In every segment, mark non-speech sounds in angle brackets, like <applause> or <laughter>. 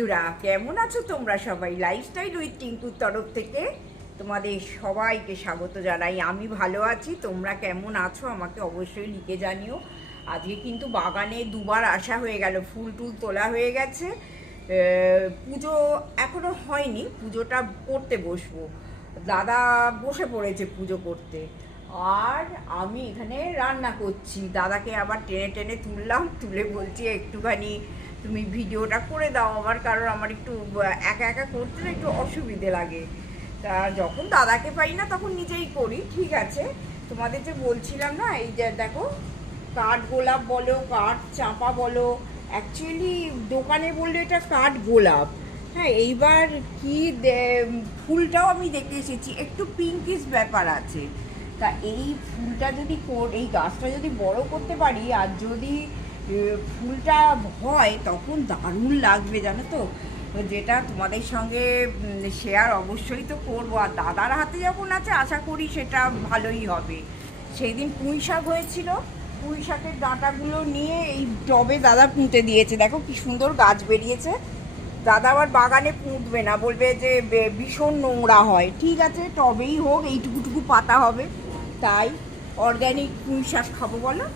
বন্ধুরা, কেমন আছো তোমরা সবাই? লাইফস্টাইল উইথ টিঙ্কুর তরফ থেকে তোমাদের সবাইকে স্বাগত জানাই। আমি ভালো আছি, তোমরা কেমন আছো? আমাকে অবশ্যই লিখে জানিও। আজকে কিন্তু বাগানে দুবার আসা হয়ে গেল, ফুল টুল তোলা হয়ে গেছে। পুজো এখনও হয়নি, পুজোটা করতে বসবো। দাদা বসে পড়েছে পুজো করতে। আর আমি এখানে রান্না করছি। দাদাকে আবার টেনে টেনে তুললাম, তুলে বলছি একটুখানি তুমি ভিডিওটা করে দাও আমার, কারণ আমার একটু একা একা করতে না একটু অসুবিধে লাগে। তা যখন দাদাকে পাই না তখন নিজেই করি, ঠিক আছে? তোমাদের যে বলছিলাম না, এই যে দেখো, কাঠ গোলাপ বলো, কাঠ চাঁপা বলো অ্যাকচুয়ালি দোকানে বললে এটা কাঠ গোলাপ। হ্যাঁ এইবার কি ফুলটাও আমি দেখে এসেছি, একটু পিঙ্কিস ব্যাপার আছে। তা এই ফুলটা যদি এই গাছটা যদি বড় করতে পারি, আর যদি ফুলটা হয়, তখন দারুণ লাগবে, জানো তো? যেটা তোমাদের সঙ্গে শেয়ার অবশ্যই তো করব। আর দাদার হাতে যখন আছে, আশা করি সেটা ভালোই হবে। সেই দিন পুঁই শাক হয়েছিল। পুঁই শাকের ডাঁটাগুলো নিয়ে এই টবে দাদা পুঁতে দিয়েছে। দেখো কি সুন্দর গাছ বেরিয়েছে। দাদা আবার বাগানে পুঁতবে না, বলবে যে ভীষণ নোংরা হয়। ঠিক আছে, টবেই হোক, এইটুকুটুকু পাতা হবে। তাই অর্গ্যানিক পুঁই শাক খাব, বলো?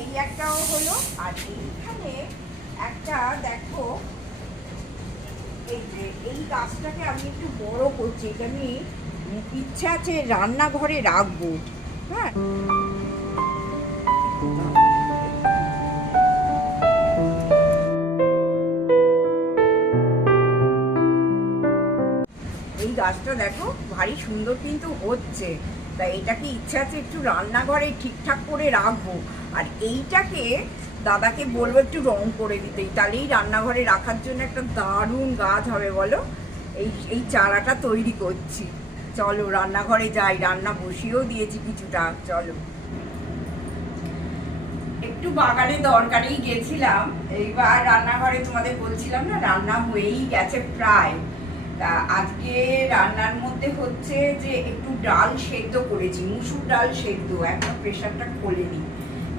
এই একটাও হলো, আর এইখানে একটা দেখো এই গাছটাকে আমি একটু বড় করছি, এটা আমি ইচ্ছা আছে রান্নাঘরে রাখব। হ্যাঁ? এই গাছটা দেখো, ভারী সুন্দর কিন্তু হচ্ছে। তা এটাকে ইচ্ছা আছে একটু রান্নাঘরে ঠিকঠাক করে রাখব। আর এইটাকে দাদাকে বলব একটু রং করে দিতে। তাহলেই রান্নাঘরে রাখার জন্য একটা দারুণ গাছ হবে বলো। এই এই চারাটা তৈরি করছি। চলো রান্নাঘরে যাই, রান্না বসিয়েও দিয়েছি কিছুটা। চলো। একটু বাগানে দরকারেই গেছিলাম। এইবার রান্নাঘরে তোমাদের বলছিলাম না, রান্না হয়েই গেছে প্রায়। তা আজকে রান্নার মধ্যে হচ্ছে যে একটু ডাল সেদ্ধ করেছি, মুসুর ডাল সেদ্ধ, এখনও প্রেশারটা খোলেনি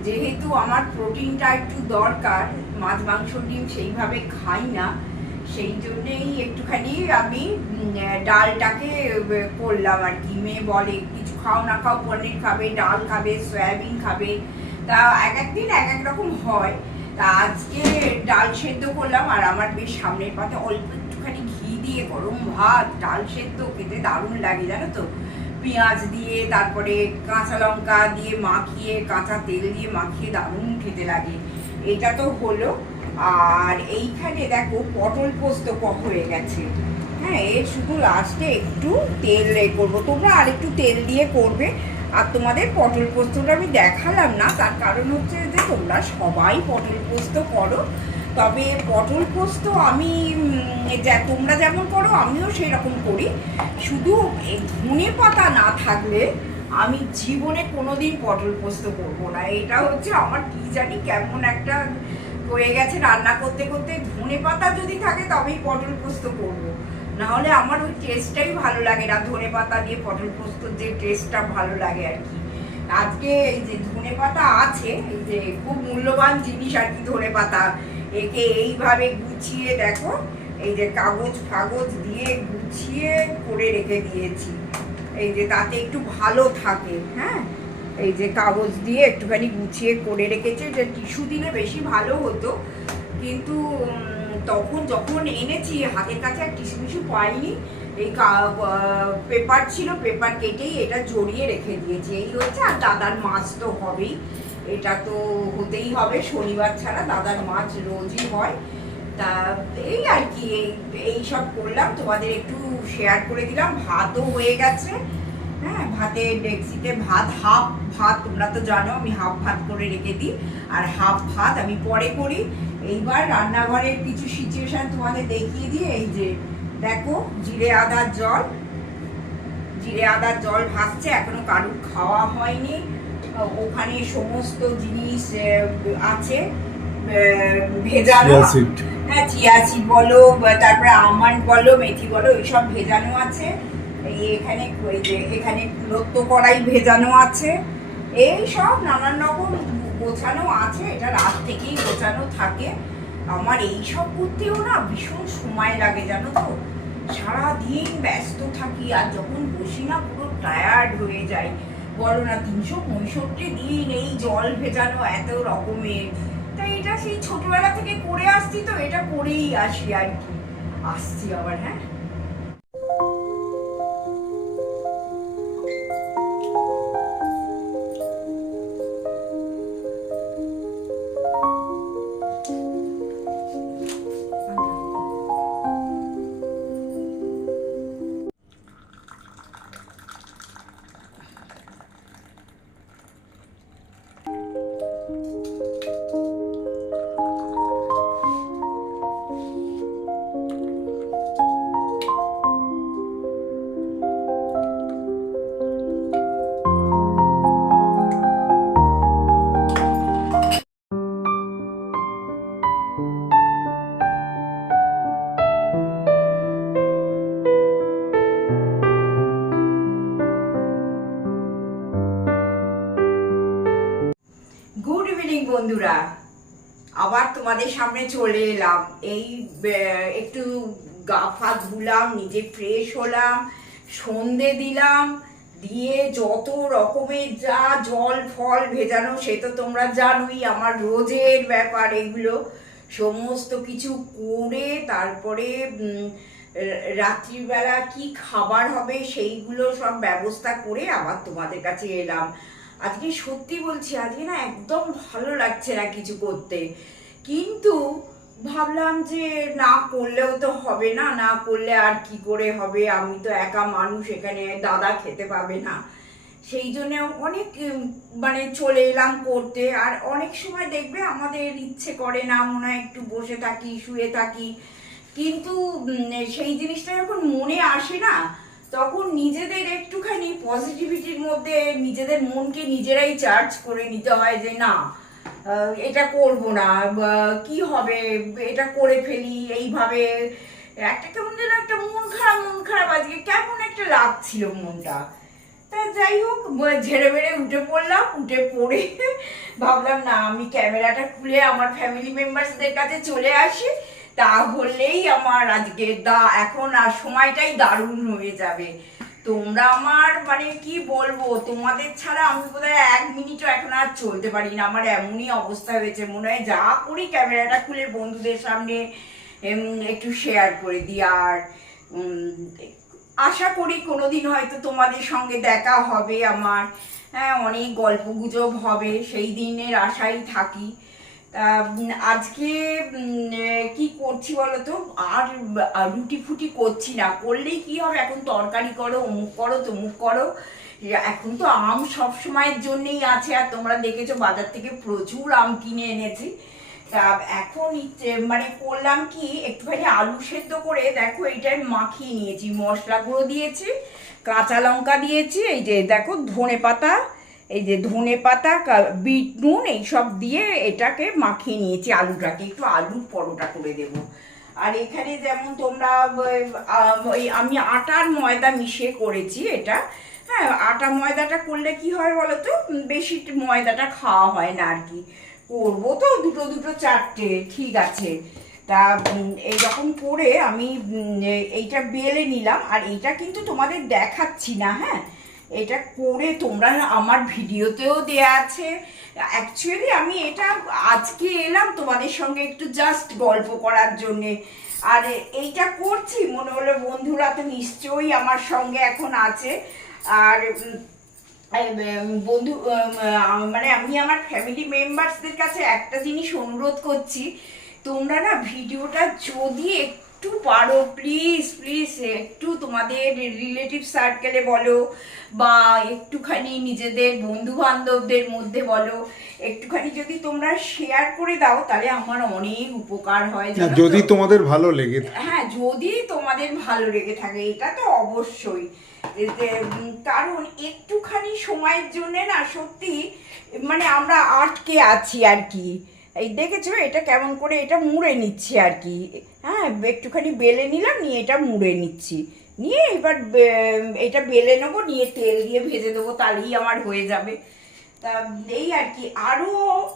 যেহেতু আমার প্রোটিনটা একটু দরকার, মাছ, মাংস, ডিম সেইভাবে খাই না, সেই জন্যেই একটুখানি আমি ডালটাকে করলাম আর কি। মেয়ে বলে, কিছু খাও না খাও, পনির খাবে, ডাল খাবে, সয়াবিন খাবে। তা এক একদিন এক এক রকম হয়। তা আজকে ডাল সেদ্ধ করলাম আর আমার বেশ সামনের পাতে অল্প দিয়ে গরম ভাত, ডাল সেদ্ধ খেতে দারুণ লাগে, জানো তো? পেঁয়াজ দিয়ে, তারপরে কাঁচা লঙ্কা দিয়ে মাখিয়ে, কাঁচা তেল দিয়ে মাখিয়ে দারুণ খেতে লাগে। এটা তো হলো। আর এইখানে দেখো পটল পোস্ত ক- হয়ে গেছে। হ্যাঁ এর শুধু লাস্টে একটু তেল এ করব। তোমরা আর একটু তেল দিয়ে করবে। আর তোমাদের পটল পোস্তটা আমি দেখালাম না। তার কারণ হচ্ছে যে তোমরা সবাই পটল পোস্ত করো। তবে পটল পোস্ত আমি যা- তোমরা যেমন করো, আমিও সেই রকম করি। শুধু ধনে পাতা না থাকলে আমি জীবনে কোনোদিন পটল পোস্ত করব না। এটা হচ্ছে আমার কি জানি কেমন একটা হয়ে গেছে রান্না করতে করতে। ধনে পাতা যদি থাকে তবেই পটল পোস্ত করব। না হলে আমার ওই টেস্টটাই ভালো লাগে না। ধনে পাতা দিয়ে পটল পোস্তর যে টেস্টটা ভালো লাগে আর কি। আজকে এই যে ধনে পাতা আছে, এই যে খুব মূল্যবান জিনিস আর কি ধনে পাতা। একে এইভাবে গুছিয়ে দেখো, এই যে কাগজ ফাগজ দিয়ে গুছিয়ে করে রেখে দিয়েছি। এই যে তাতে একটু ভালো থাকে হ্যাঁ? এই যে কাগজ দিয়ে একটুখানি গুছিয়ে করে রেখেছে যে টিস্যু দিলে বেশি ভালো হতো। কিন্তু তখন যখন এনেছি হাতের কাছে আর টিস্যু টিস্যু পাইনি, এই পেপার ছিল, পেপার কেটেই এটা জড়িয়ে রেখে দিয়েছি। এই হচ্ছে আর দাদার মাছ তো হবেই। এটা তো হতেই হবে, শনিবার ছাড়া দাদার মাছ রোজই হয়। তা এই আর কি, এই সব করলাম, তোমাদের একটু শেয়ার করে দিলাম, ভাতও হয়ে গেছে। হ্যাঁ ভাতে ডেক্সিতে ভাত, হাফ ভাত, তোমরা তো জানো, আমি হাফ ভাত করে রেখে দিই, আর হাফ ভাত আমি পরে করি। এইবার রান্নাঘরের কিছু সিচুয়েশন তোমাদের দেখিয়ে দিয়ে, এই যে, দেখো, জিরে আদার জল, জিরে আদার জল ভাসছে এখনও কারুর খাওয়া হয়নি। ওখানে সমস্ত জিনিস আছে ভেজানো হ্যাঁ বলো তারপরে আমন্ড বলো মেথি বলো এইসব ভেজানো আছে। এখানে এখানে লত্য কড়াই ভেজানো আছে। এই সব নানান রকম গোছানো আছে এটা রাত থেকেই গোছানো থাকে। আমার এই সব করতেও না ভীষণ সময় লাগে জানো তো? সারাদিন ব্যস্ত থাকি আর যখন বসি না পুরো টায়ার্ড হয়ে যাই। বলো না তিনশো পঁয়ষট্টি দিন এই জল ভেজানো এত রকমের। তাই এটা সেই ছোটবেলা থেকে করে আসছি তো, এটা করেই আসি আর কি। আসছি আবার হ্যাঁ? তোমাদের সামনে চলে এলাম। এই একটু গা ফা ধুলাম, নিজে ফ্রেশ হলাম, সন্ধে দিলাম, দিয়ে যত রকমের যা জল ফল ভেজানো সে তো তোমরা জানোই আমার রোজের ব্যাপার এগুলো সমস্ত কিছু করে তারপরে রাত্রিবেলা কি খাবার হবে সেইগুলো সব ব্যবস্থা করে আবার তোমাদের কাছে এলাম। আজকে সত্যি বলছি, আজকে না একদম ভালো লাগছে না কিছু করতে। কিন্তু ভাবলাম যে না করলেও তো হবে না না করলে আর কি করে হবে? আমি তো একা মানুষ, এখানে দাদা খেতে পাবে না। সেই জন্য অনেক মানে চলে এলাম করতে। আর অনেক সময় দেখবে আমাদের ইচ্ছে করে না, মনে হয় একটু বসে থাকি, শুয়ে থাকি। কিন্তু সেই জিনিসটা যখন মনে আসে না, তখন নিজেদের একটুখানি পজিটিভিটির মধ্যে নিজেদের মনকে নিজেরাই চার্জ করে নিতে হয় যে না এটা করব না কি হবে, এটা করে ফেলি, এইভাবে। একটা কেমন যেন একটা মন খারাপ মন খারাপ আজকে, কেমন একটা লাগছিল মনটা। তা যাই হোক ঝেড়ে বেড়ে উঠে পড়লাম, উঠে পড়ে <laughs> ভাবলাম, না, আমি ক্যামেরাটা খুলে আমার ফ্যামিলি মেম্বার্সদের কাছে চলে আসি, তাহলেই আমার আজকে দা, এখন আর সময়টাই দারুণ হয়ে যাবে। তোমরা আমার মানে কি বলব, তোমাদের ছাড়া আমি বোধহয় এক মিনিটও আর চলতে পারি না। আমার এমনই অবস্থা হয়েছে, মনে হয় যা করি ক্যামেরাটা খুলে বন্ধুদের সামনে একটু শেয়ার করে দিই। আর আশা করি কোনোদিন হয়তো তোমাদের সঙ্গে দেখা হবে আমার। হ্যাঁ অনেক গল্প গুজব হবে, সেই দিনের আশাই থাকি। আজকে কি করছি বলো তো আর রুটি ফুটি করছি না। করলেই কি হবে? এখন তরকারি করো, অমুক করো, তমুক করো। এখন তো আম সব সময়ের জন্যই আছে, আর তোমরা দেখেছ বাজার থেকে প্রচুর আম কিনে এনেছি। তা এখন মানে করলাম কি, একটুখানি আলু সেদ্ধ করে, দেখো এইটাই মাখিয়ে নিয়েছি মশলা গুঁড়ো দিয়েছি, কাঁচা লঙ্কা দিয়েছি, এই যে দেখো ধনে পাতা, এই যে ধনে পাতা বিট নুন এইসব দিয়ে এটাকে মাখিয়ে নিয়েছি আলুটাকে, একটু আলুর পরোটা করে দেব। আর এখানে যেমন তোমরা আমি আটার ময়দা মিশিয়ে করেছি এটা হ্যাঁ আটা ময়দাটা করলে কি হয় বলো তো বেশি ময়দাটা খাওয়া হয় না আর কি। করব তো দুটো দুটো, চারটে, ঠিক আছে। তা এইরকম করে আমি এইটা বেলে নিলাম। আর এইটা কিন্তু তোমাদের দেখাচ্ছি না হ্যাঁ? এটা করে তোমরা আমার ভিডিওতেও দেয়া আছে। অ্যাকচুয়ালি আমি এটা আজকে এলাম তোমাদের সঙ্গে একটু জাস্ট গল্প করার জন্যে। আর এইটা করছি, মনে হলো বন্ধুরা তো নিশ্চয়ই আমার সঙ্গে এখন আছে। আর বন্ধু মানে আমি আমার ফ্যামিলি মেম্বার্সদের কাছে একটা জিনিস অনুরোধ করছি। তোমরা না ভিডিওটা যদি একটু পারো প্লিজ প্লিজ একটু তোমাদের রিলেটিভ সার্কেলে বলো বা একটুখানি নিজেদের বন্ধু বান্ধবদের মধ্যে বলো। একটুখানি যদি তোমরা শেয়ার করে দাও তাহলে আমার অনেক উপকার হয়? যদি তোমাদের ভালো লেগে হ্যাঁ যদি তোমাদের ভালো লেগে থাকে এটা তো অবশ্যই। কারণ একটুখানি সময়ের জন্য না সত্যি মানে আমরা আটকে আছি আর কি। এই দেখেছ, এটা কেমন করে এটা মুড়ে নিচ্ছি আর কি। হ্যাঁ একটুখানি বেলে নিলাম, নিয়ে এটা মুড়ে নিচ্ছি। নিয়ে এবার এটা বেলে নেব, নিয়ে তেল দিয়ে ভেজে দেবো, তাহলেই আমার হয়ে যাবে। তা এই আর কি আরও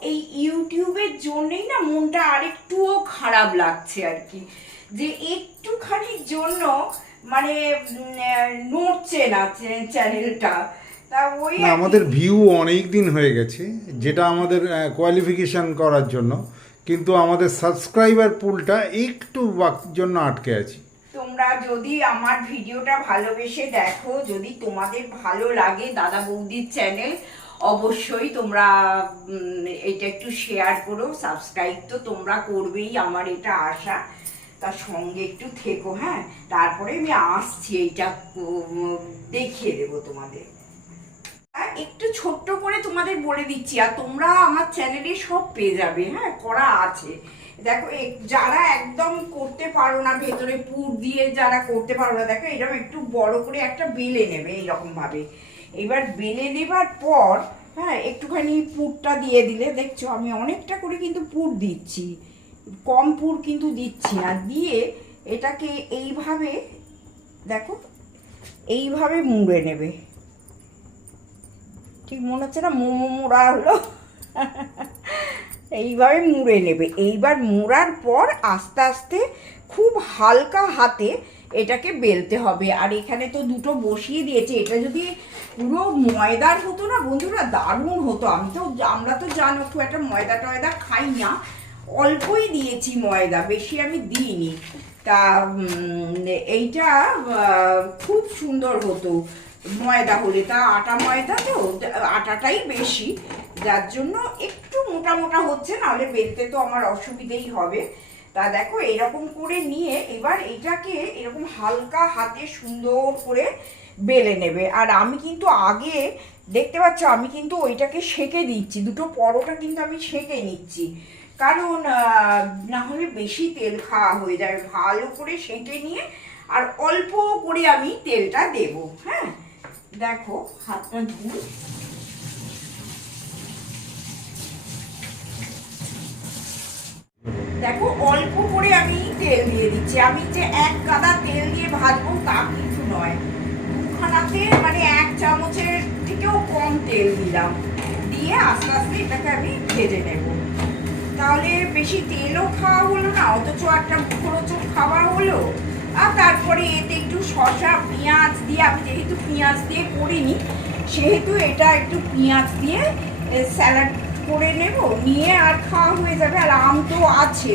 এই ইউটিউবের জন্যেই না মনটা আরেকটুও খারাপ লাগছে আর কি। যে একটুখানির জন্য মানে নড়ছে না চ্যা- চ্যানেলটা। আমাদের ভিউ অনেক দিন হয়ে গেছে যেটা আমাদের কোয়ালিফিকেশন করার জন্য। কিন্তু আমাদের সাবস্ক্রাইবার পুলটা একটু জন্য আটকে আছে। তোমরা যদি আমার ভিডিওটা ভালোবেসে দেখো যদি তোমাদের ভালো লাগে দাদা বৌদির চ্যানেল অবশ্যই তোমরা এটা একটু শেয়ার করো সাবস্ক্রাইব তো তোমরা করবেই আমার এটা আশা। তার সঙ্গে একটু থেকো হ্যাঁ? তারপরে আমি আসছি, এইটা দেখিয়ে দেবো তোমাদের। একটু ছোট্ট করে তোমাদের বলে দিচ্ছি, আর তোমরা আমার চ্যানেলে সব পেয়ে যাবে হ্যাঁ? করা আছে। দেখো যারা একদম করতে পারো না, ভেতরে পুর দিয়ে যারা করতে পারো না, দেখো এরকম একটু বড় করে একটা বেলে নেবে এইরকম ভাবে এবার বেলে নেবার পর হ্যাঁ একটুখানি পুরটা দিয়ে দিলে, দেখছ, আমি অনেকটা করে কিন্তু পুর দিচ্ছি। কম পুর কিন্তু দিচ্ছি না। দিয়ে এটাকে এইভাবে, দেখো, এইভাবে মুড়ে নেবে। ঠিক মনে হচ্ছে না? মোমো মোড়া হলো? এইভাবে মুড়ে নেবে। এইবার মোড়ার পর আস্তে আস্তে খুব হালকা হাতে এটাকে বেলতে হবে। আর এখানে তো দুটো বসিয়ে দিয়েছে। এটা যদি পুরো ময়দার হতো না বন্ধুরা, দারুণ হতো। আমি তো, আমরা তো জানো, খুব একটা ময়দা টয়দা খাই না। অল্পই দিয়েছি ময়দা, বেশি আমি দিইনি। তা এইটা খুব সুন্দর হতো ময়দা হলে। তা আটা ময়দা তো, আটাটাই বেশি। যার জন্য একটু মোটা মোটা হচ্ছে, নাহলে বেলতে তো আমার অসুবিধেই হবে। তা দেখো, এরকম করে নিয়ে এবার এটাকে এরকম হালকা হাতে সুন্দর করে বেলে নেবে। আর আমি কিন্তু আগে, দেখতে পাচ্ছ, আমি কিন্তু ওইটাকে সেকে দিচ্ছি। দুটো পরোটা কিন্তু আমি সেকে নিচ্ছি। কারণ না হলে বেশি তেল খাওয়া হয়ে যাবে ভালো করে সেঁকে নিয়ে আর অল্প করে আমি তেলটা দেব হ্যাঁ? দেখো, হাতটা ধুই দেখো, অল্প করে আমি তেল দিয়ে দিচ্ছি। আমি যে এক গাদা তেল দিয়ে ভাজবো তা কিছু নয়। দুখানাতে মানে এক চামচের থেকেও কম তেল দিলাম। দিয়ে আস্তে আস্তে এটাকে আমি ভেজে নেব। তাহলে বেশি তেলও খাওয়া হলো না, অথচ একটা মুখরোচক খাওয়া হলো। আর তারপরে এতে একটু শসা, পেঁয়াজ দিয়ে, আমি যেহেতু পেঁয়াজ দিয়ে করিনি, সেহেতু এটা একটু পেঁয়াজ দিয়ে স্যালাড করে নেব, নিয়ে আর খাওয়া হয়ে যাবে। আর আম তো আছে।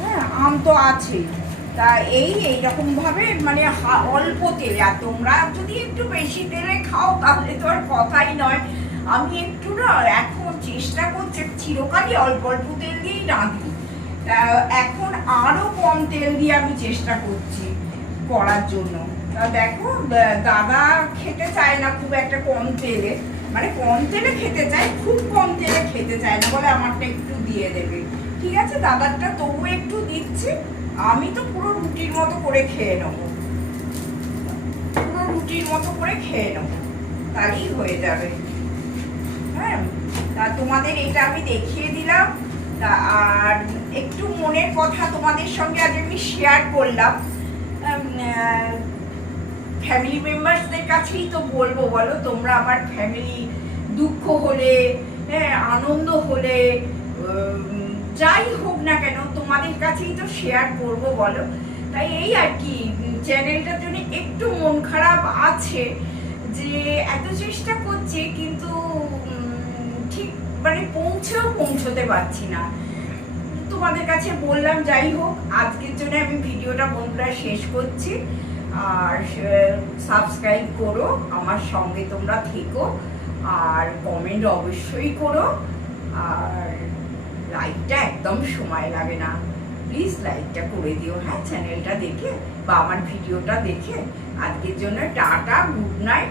হ্যাঁ আম তো আছে। তা এই এইরকম ভাবে মানে অল্প তেলে। আর তোমরা যদি একটু বেশি তেলে খাও, তাহলে তো আর কথাই নয়। আমি একটু না এখন চেষ্টা করছি, চিরকালই অল্প অল্প তেল দিয়েই রাঁধি। এখন আরও কম তেল দিয়ে আমি চেষ্টা করছি করার জন্য। দেখো দাদা খেতে চায় না খুব একটা কম তেলে। মানে কম তেলে খেতে চায়, খুব কম তেলে খেতে চায় না বলে আমারটা একটু দিয়ে দেবে। ঠিক আছে, দাদারটা তবু একটু দিচ্ছি, আমি তো পুরো রুটির মতো করে খেয়ে নেব। পুরো রুটির মতো করে খেয়ে নেব। তাহলেই হয়ে যাবে। হ্যাঁ তা তোমাদের এটা আমি দেখিয়ে দিলাম। তা আর একটু মনের কথা তোমাদের সঙ্গে আজ আমি শেয়ার করলাম। ফ্যামিলি মেম্বার্সদের কাছেই তো বলব, বলো তোমরা আমার ফ্যামিলি দুঃখ হলে হ্যাঁ আনন্দ হলে যাই হোক না কেন তোমাদের কাছেই তো শেয়ার করব, বলো। তাই এই আর কি চ্যানেলটার জন্য একটু মন খারাপ আছে যে এত চেষ্টা করছি, কিন্তু মানে পৌঁছেও পৌঁছতে পারছি না। তোমাদের কাছে বললাম, যাই হোক, আজকের জন্য আমি ভিডিওটা বন্ধুরা শেষ করছি। আর সাবস্ক্রাইব করো, আমার সঙ্গে তোমরা থেকো। আর কমেন্ট অবশ্যই করো। আর লাইকটা একদম সময় লাগে না। প্লিজ লাইকটা করে দিও হ্যাঁ চ্যানেলটা দেখে বা আমার ভিডিওটা দেখে। আজকের জন্য টাটা গুড নাইট